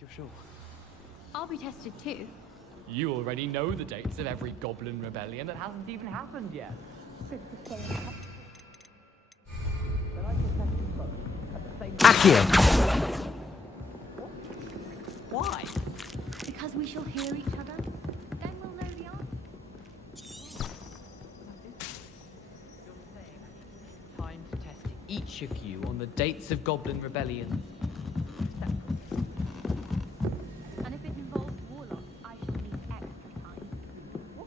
if you're sure. I'll be tested too. You already know the dates of every goblin rebellion that hasn't even happened yet. Then I can test them both at the same time. Accio! Why? Because we shall hear each other. Then we'll know the answer. You're saying time to test each of you on the dates of goblin rebellions. And if it involves warlocks, I shall need extra time. What?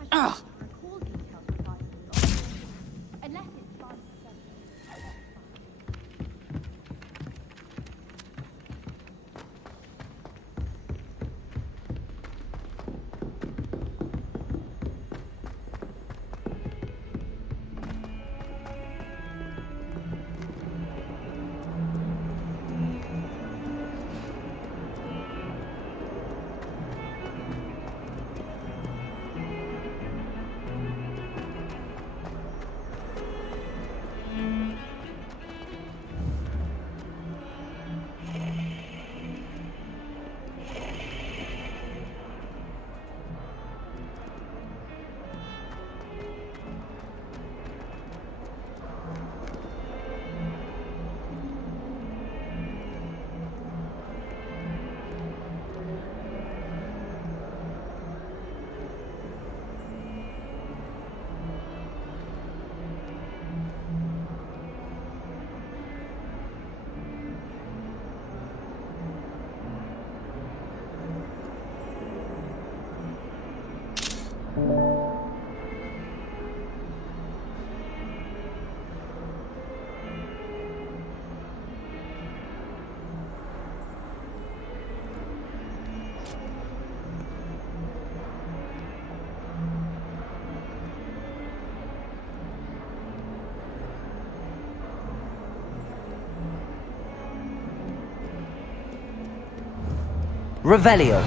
I shall recall details regarding the law. Unless it's fun. Revelio.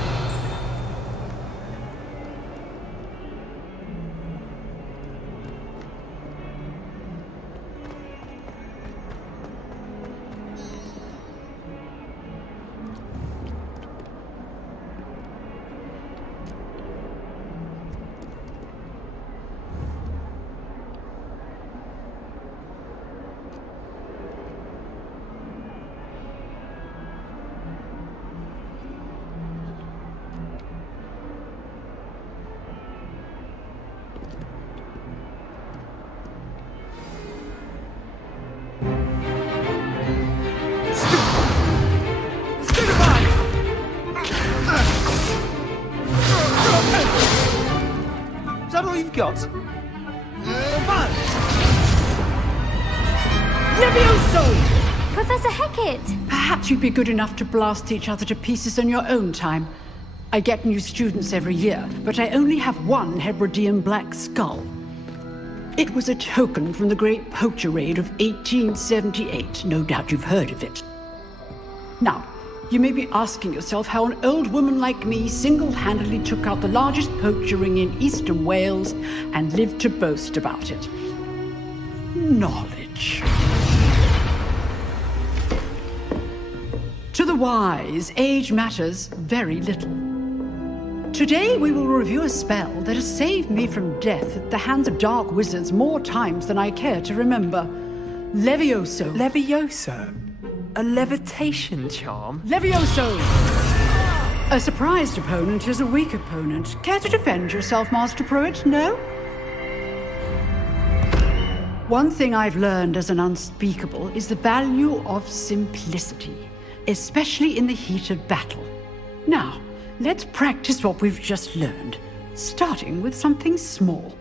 Is that all you've got? Levioso! Professor Hecat! Perhaps you'd be good enough to blast each other to pieces in your own time. I get new students every year, but I only have one Hebridean black skull. It was a token from the Great Poacher Raid of 1878. No doubt you've heard of it. Now, you may be asking yourself how an old woman like me single-handedly took out the largest poacher ring in eastern Wales and lived to boast about it. Knowledge. To the wise, age matters very little. Today we will review a spell that has saved me from death at the hands of dark wizards more times than I care to remember. Levioso. Levioso? A levitation charm? Levioso! A surprised opponent is a weak opponent. Care to defend yourself, Master Pruitt? No? One thing I've learned as an unspeakable is the value of simplicity, especially in the heat of battle. Now, let's practice what we've just learned, starting with something small.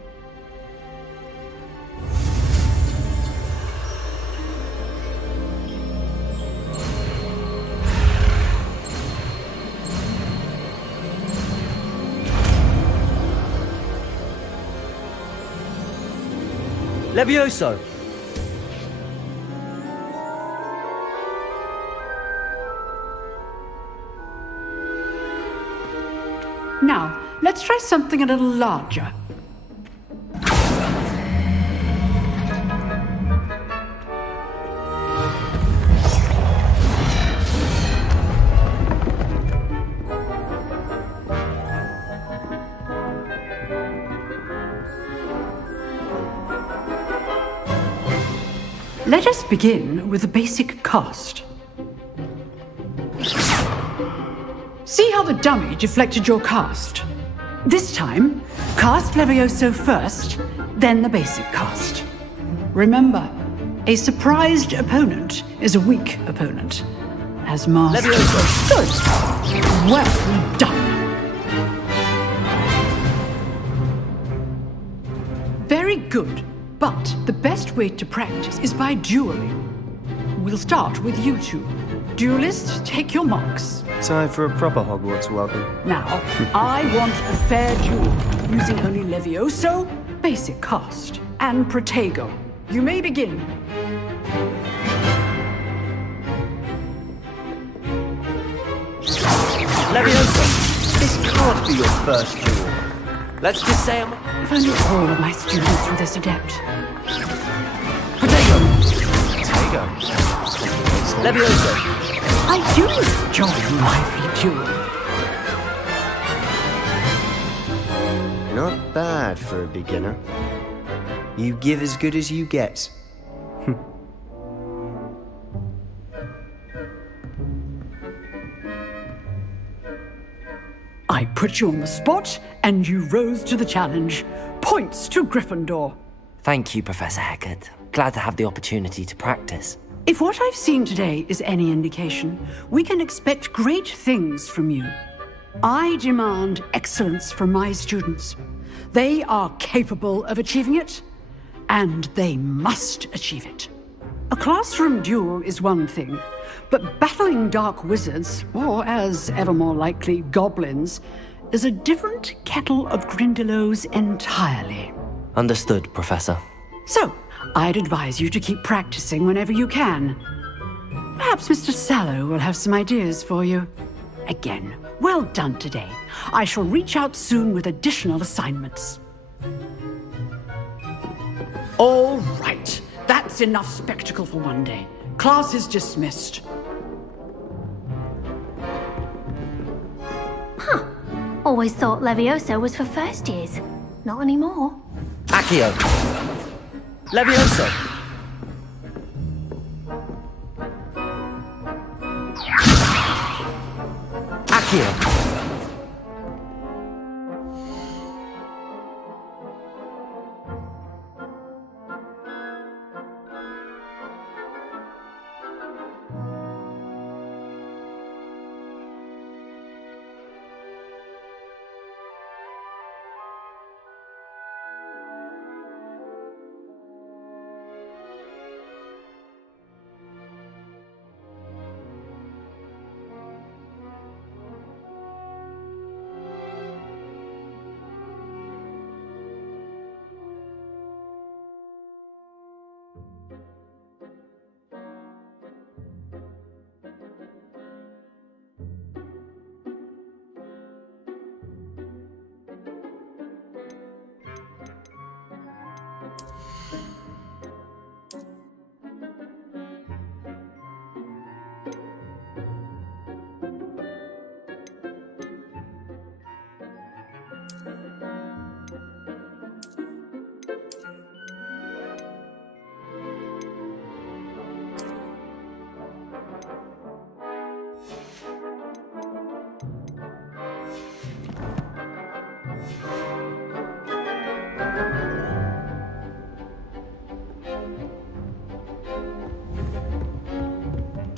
Levioso. Now, let's try something a little larger. Let us begin with the basic cast. See how the dummy deflected your cast? This time, cast Levioso first, then the basic cast. Remember, a surprised opponent is a weak opponent. As master... Levioso! Good! Well done! Very good, but the best way to practice is by dueling. We'll start with you two. Duelists, take your marks. Time for a proper Hogwarts welcome. Now, I want a fair duel, using only Levioso, basic cast, and Protego. You may begin. Levioso! This can't be your first duel. Let's just say I'm... If only all of my students were this adept. Protego! Protego. Levioso! I do enjoy a lively duel. Not bad for a beginner. You give as good as you get. I put you on the spot, and you rose to the challenge. Points to Gryffindor. Thank you, Professor Hecat. Glad to have the opportunity to practice. If what I've seen today is any indication, we can expect great things from you. I demand excellence from my students. They are capable of achieving it, and they must achieve it. A classroom duel is one thing, but battling dark wizards, or as ever more likely, goblins, is a different kettle of Grindylows entirely. Understood, Professor. So, I'd advise you to keep practicing whenever you can. Perhaps Mr. Sallow will have some ideas for you. Again, well done today. I shall reach out soon with additional assignments. All right. That's enough spectacle for one day. Class is dismissed. Always thought Levioso was for first years. Not anymore. Accio! Levioso! Accio!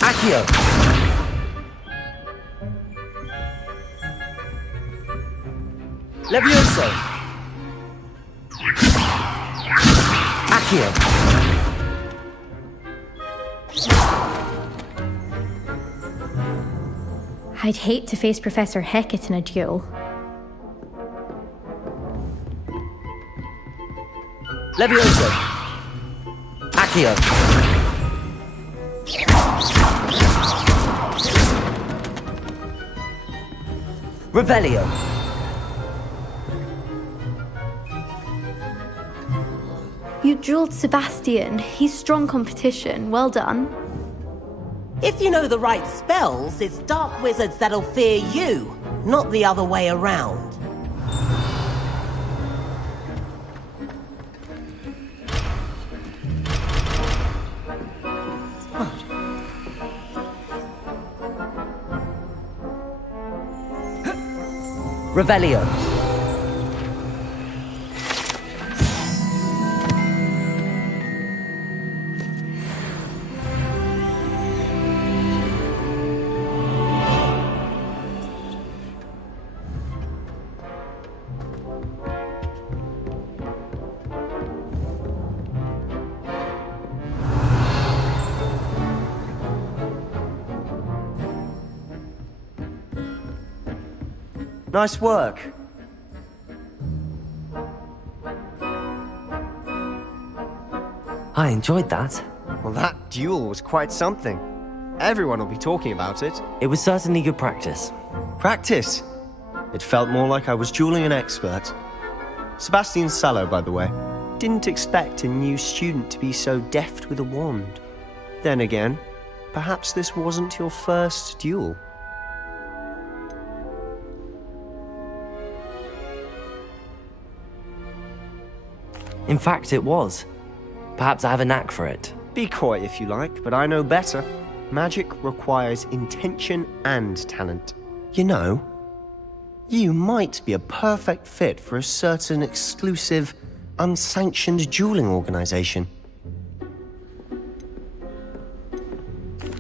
Accio! Levioso! Accio! I'd hate to face Professor Hecat in a duel. Levioso! Accio! Revelio! You dueled Sebastian. He's strong competition. Well done. If you know the right spells, it's dark wizards that'll fear you, not the other way around. Revelio. Nice work. I enjoyed that. Well, that duel was quite something. Everyone will be talking about it. It was certainly good practice. Practice? It felt more like I was dueling an expert. Sebastian Sallow, by the way. Didn't expect a new student to be so deft with a wand. Then again, perhaps this wasn't your first duel. In fact, it was. Perhaps I have a knack for it. Be coy if you like, but I know better. Magic requires intention and talent. You know, you might be a perfect fit for a certain exclusive, unsanctioned dueling organization.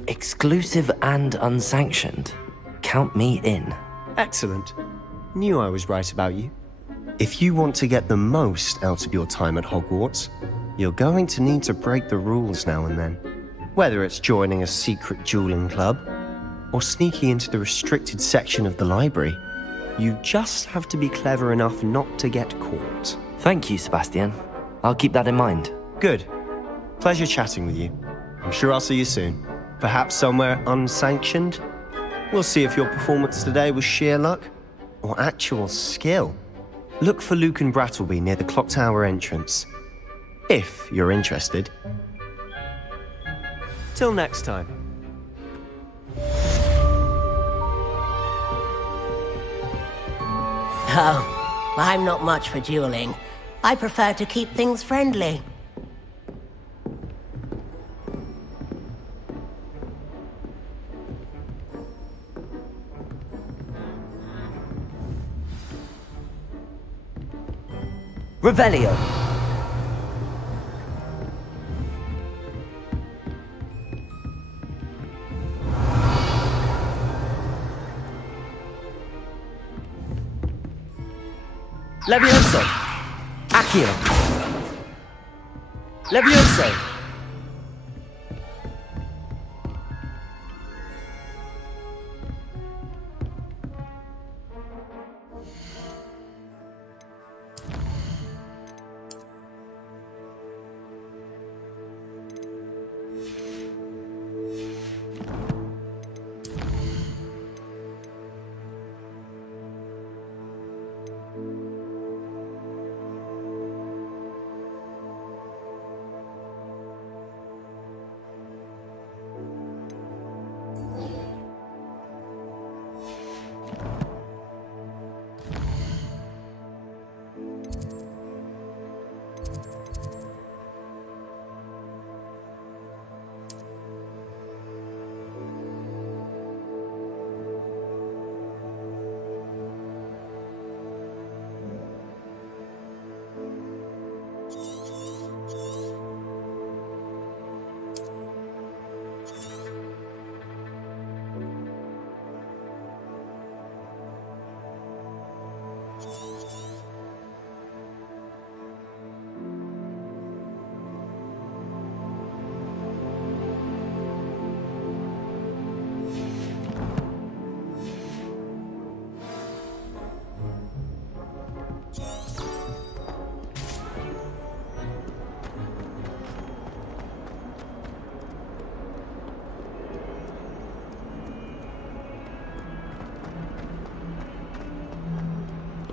Exclusive and unsanctioned. Count me in. Excellent. Knew I was right about you. If you want to get the most out of your time at Hogwarts, you're going to need to break the rules now and then. Whether it's joining a secret dueling club, or sneaking into the restricted section of the library, you just have to be clever enough not to get caught. Thank you, Sebastian. I'll keep that in mind. Good. Pleasure chatting with you. I'm sure I'll see you soon. Perhaps somewhere unsanctioned? We'll see if your performance today was sheer luck, or actual skill. Look for Luke and Brattleby near the clock tower entrance. If you're interested. Till next time. Oh, I'm not much for dueling. I prefer to keep things friendly. Revelio. Levioso. Accio. Levioso.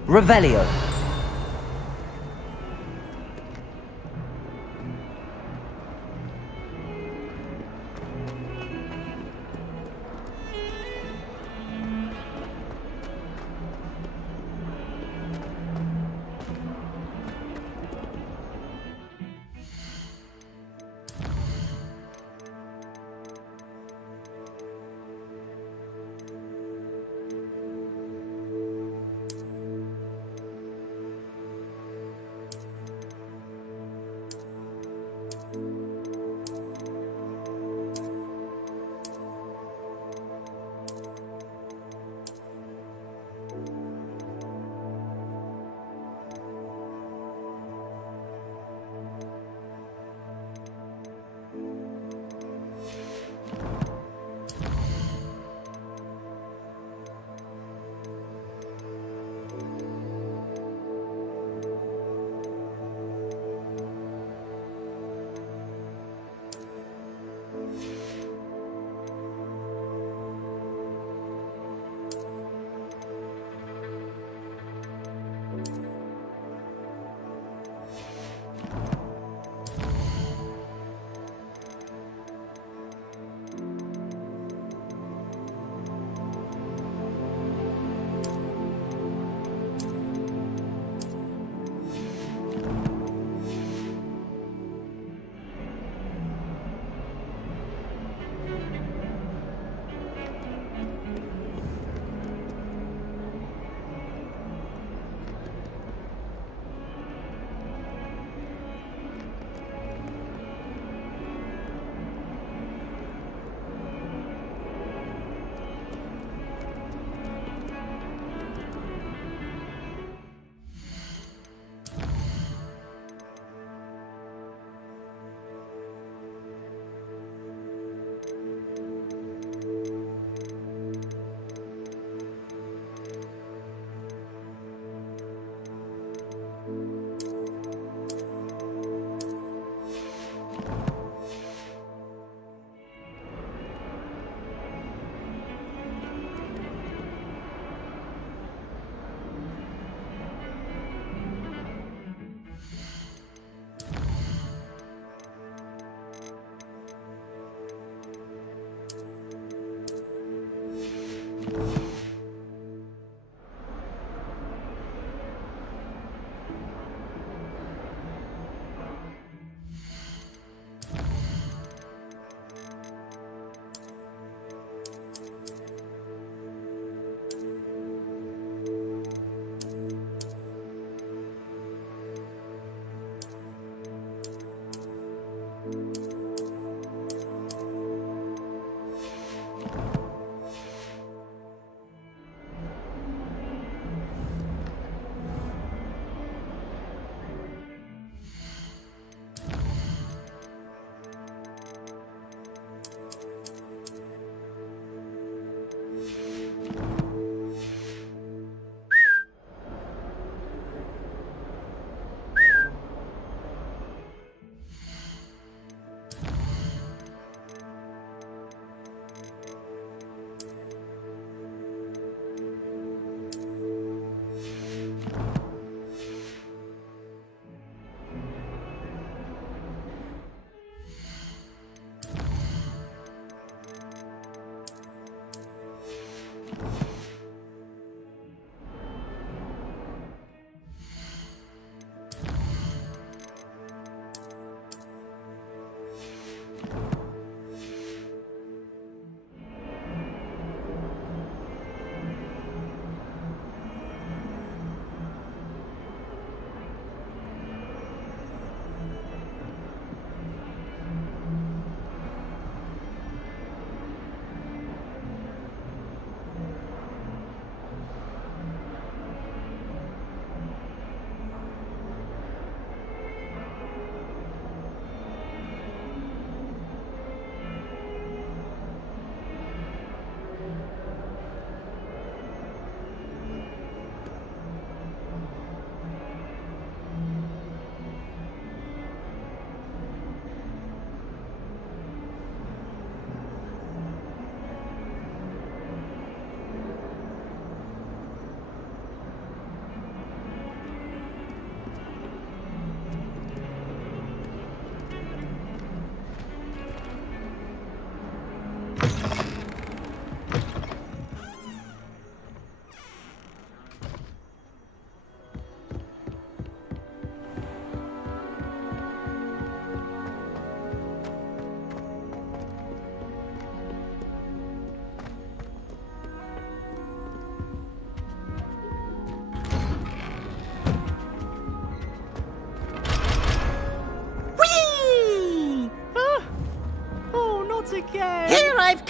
Revelio.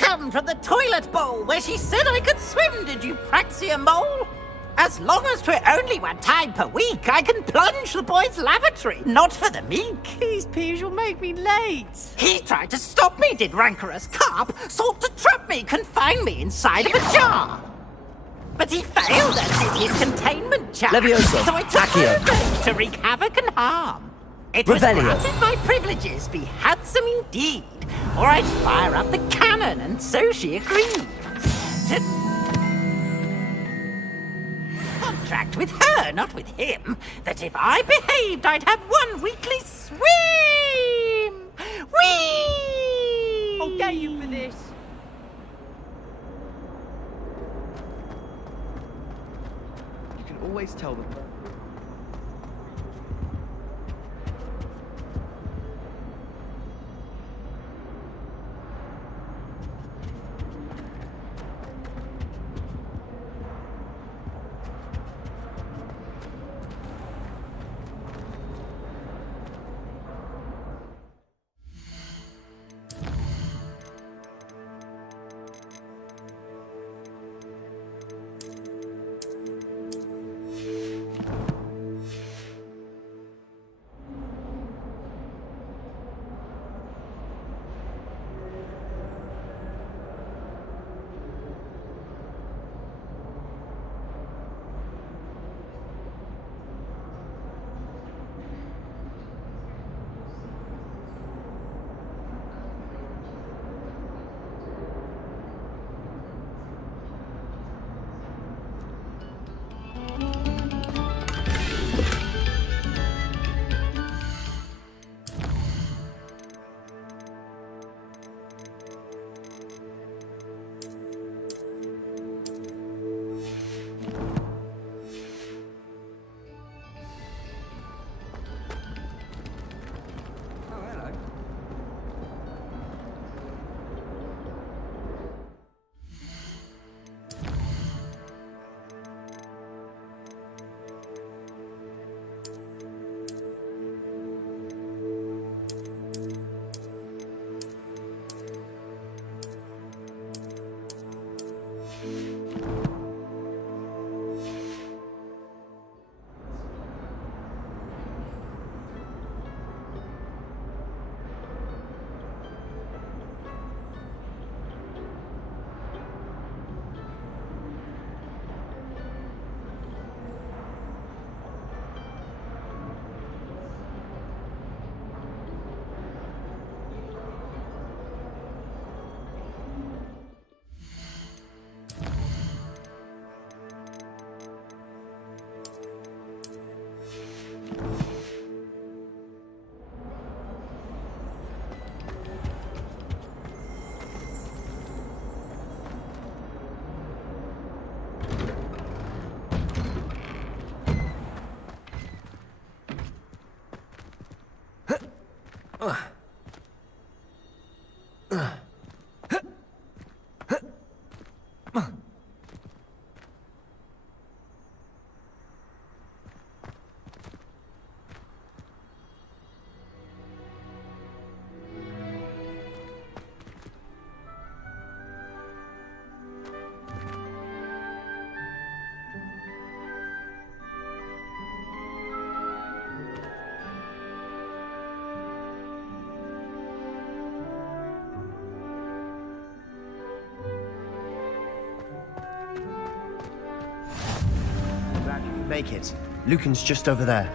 come from the toilet bowl where she said I could swim, did you Praxia mole? As long as 'twere only 1 time per week, I can plunge the boy's lavatory, not for the meek. These peas will make me late. He tried to stop me, did rancorous carp, sought to trap me, confine me inside of a jar. But he failed at his containment charm, Levioso, so I took Accio. over to wreak havoc and harm. It was Revelio. granted my privileges be handsome indeed, or I'd fire up the cannon, and so she agreed. To contract with her, not with him, that if I behaved, I'd have 1 weekly swim. Whee! I'll get you for this. You can always tell them. Make it. Lucan's just over there.